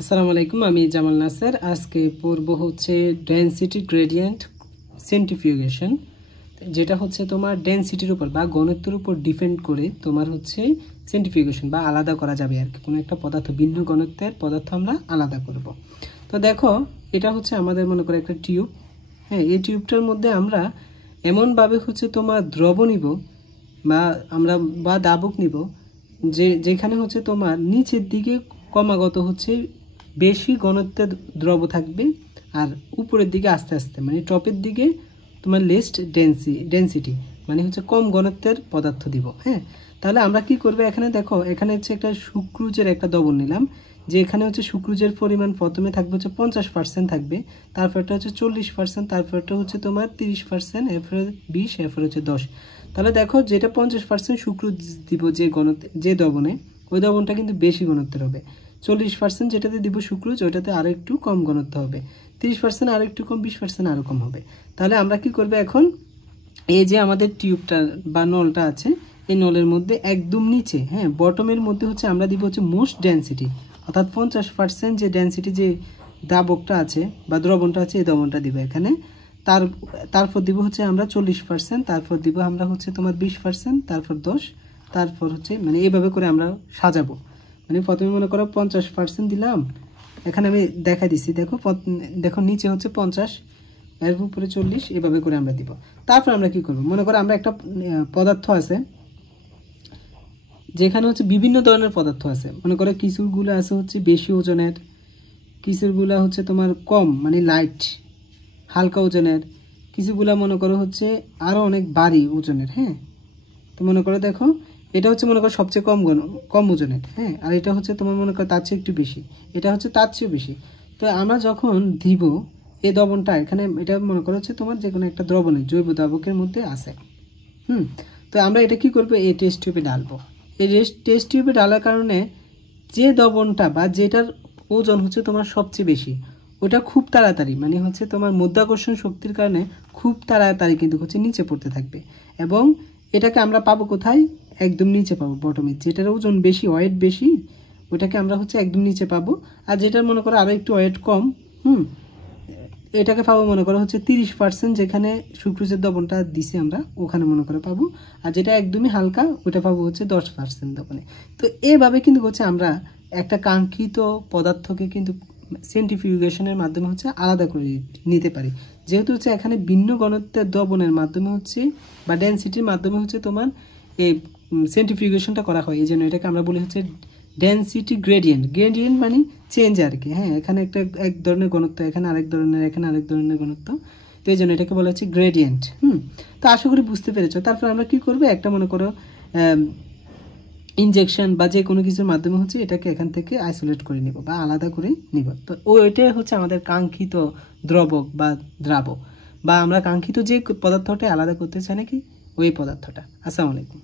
আসসালামু আলাইকুম, আমি জামাল নাসের। আজকে পড়ব হচ্ছে ডেনসিটি গ্রেডিয়েন্ট সেন্ট্রিফিউগেশন, যেটা হচ্ছে তোমার ডেনসিটির উপর বা ঘনত্বের উপর ডিপেন্ড করে তোমার হচ্ছে সেন্ট্রিফিউগেশন বা আলাদা করা যাবে আর কি। কোনো একটা পদার্থ, ভিন্ন ঘনত্বের পদার্থ আমরা আলাদা করব। তো দেখো, এটা হচ্ছে আমাদের মনে করো একটা টিউব। হ্যাঁ, এই টিউবটার মধ্যে আমরা এমনভাবে হচ্ছে তোমার দ্রব নিব বা আমরা বা দাবক নিব যেখানে হচ্ছে তোমার নিচের দিকে ক্রমাগত হচ্ছে বেশি ঘনত্বের দ্রব থাকবে, আর উপরের দিকে আস্তে আস্তে মানে টপের দিকে তোমার লেস্ট ডেন্সিটি মানে হচ্ছে কম ঘনত্বের পদার্থ দিব। হ্যাঁ, তাহলে আমরা কি করবো, এখানে দেখো, এখানে হচ্ছে একটা সুক্রুজের একটা দ্রবণ নিলাম, যে এখানে হচ্ছে সুক্রুজের পরিমাণ প্রথমে থাকবে হচ্ছে 50% থাকবে, তারপরটা হচ্ছে 40%, তারপরটা হচ্ছে তোমার 30%, এরপরে 20, এরপরে হচ্ছে 10। তাহলে দেখো, যেটা 50% সুক্রুজ দিব যে দ্রবণে, ওই দ্রবণটা কিন্তু বেশি ঘনত্বের হবে। 40% যেটাতে দিব সুক্রোজ, ওইটাতে আরও একটু কম ঘনত্ব হবে। 30% আরও একটু কম, 20% আরও কম হবে। তাহলে আমরা কি করবো এখন, এই যে আমাদের টিউবটা বা নলটা আছে, এই নলের মধ্যে একদম নিচে, হ্যাঁ, বটমের মধ্যে হচ্ছে আমরা দিব হচ্ছে মোস্ট ডেন্সিটি, অর্থাৎ 50% যে ডেন্সিটি, যে দাবকটা আছে বা দ্রবণটা আছে, এই দ্রবণটা দিব এখানে। তারপর দিব হচ্ছে আমরা 40%, তারপর দিব আমরা হচ্ছে তোমার 20%, তারপর 10, তারপর হচ্ছে মানে এইভাবে করে আমরা সাজাবো। মানে প্রথমে মনে করো 50% দিলাম, এখানে আমি দেখা দিচ্ছি, দেখো নিচে হচ্ছে 50, এর উপরে 40, এভাবে করে আমরা দিব। তারপর আমরা কি করব, মনে করো আমরা একটা পদার্থ আছে, যেখানে হচ্ছে বিভিন্ন ধরনের পদার্থ আছে। মনে করো কিছুগুলো আছে হচ্ছে বেশি ওজনের, কিছুগুলো হচ্ছে তোমার কম মানে লাইট হালকা ওজনের, কিছুগুলা মনে করো হচ্ছে আরও অনেক ভারী ওজনের। হ্যাঁ, তো মনে করো দেখো, এটা হচ্ছে মনে করো সবচেয়ে কম ওজনের। হ্যাঁ, আর এটা হচ্ছে তোমার মনে করো তার চেয়ে একটু বেশি, এটা হচ্ছে তার চেয়েও বেশি। তো আমরা যখন দিব এই দ্রবণটা এখানে, এটা মনে করো হচ্ছে তোমার যে কোনো একটা দ্রবণের জৈব দ্রাবকের মধ্যে আছে। তো আমরা এটা কি করবো, এই টেস্ট টিউবে ডালবো। এই টেস্ট টিউবে ডালার কারণে যে দ্রবণটা বা যেটার ওজন হচ্ছে তোমার সবচেয়ে বেশি, ওটা খুব তাড়াতাড়ি মানে হচ্ছে তোমার মাধ্যাকর্ষণ শক্তির কারণে খুব তাড়াতাড়ি কিন্তু হচ্ছে নিচে পড়তে থাকবে। এবং এটাকে আমরা পাবো কোথায়, একদম নিচে পাবো, বটমে। যেটার ওজন বেশি, ওয়েট বেশি, ওটাকে আমরা হচ্ছে একদম নিচে পাবো। আর যেটার মনে করো আরও একটু ওয়েট কম, এটাকে পাবো মনে করো হচ্ছে 30%, যেখানে সুক্রোজের দ্রবণটা দিছি আমরা, ওখানে মনে করো পাবো। আর যেটা একদমই হালকা, ওটা পাবো হচ্ছে 10% দ্রবণে। তো এভাবে কিন্তু হচ্ছে আমরা একটা কাঙ্ক্ষিত পদার্থকে কিন্তু সেন্ট্রিফিউগেশনের মাধ্যমে হচ্ছে আলাদা করে নিতে পারি। যেহেতু হচ্ছে এখানে ভিন্ন ঘনত্বের দ্রবণের মাধ্যমে হচ্ছে বা ডেন্সিটির মাধ্যমে হচ্ছে তোমার এই সেন্ট্রিফিউগেশনটা করা হয়, এই জন্য এটাকে আমরা বলি হচ্ছে ডেন্সিটি গ্রেডিয়েন্ট মানে চেঞ্জ আর কি। হ্যাঁ, এখানে এক ধরনের ঘনত্ব, এখানে আরেক ধরনের ঘনত্ব, তো এই জন্য এটাকে বলা হচ্ছে গ্রেডিয়েন্ট। তো আশা করি বুঝতে পেরেছো। তারপর আমরা কি করবো, একটা মনে করো ইনজেকশন বা যে কোনো কিছুর মাধ্যমে হচ্ছে এটাকে এখান থেকে আইসোলেট করে নিব বা আলাদা করে নিব। তো ওইটাই হচ্ছে আমাদের কাঙ্ক্ষিত দ্রবক বা দ্রাবক, বা আমরা কাঙ্ক্ষিত যে পদার্থটা আলাদা করতে চাই নাকি, ওই পদার্থটা। আসসালামু আলাইকুম।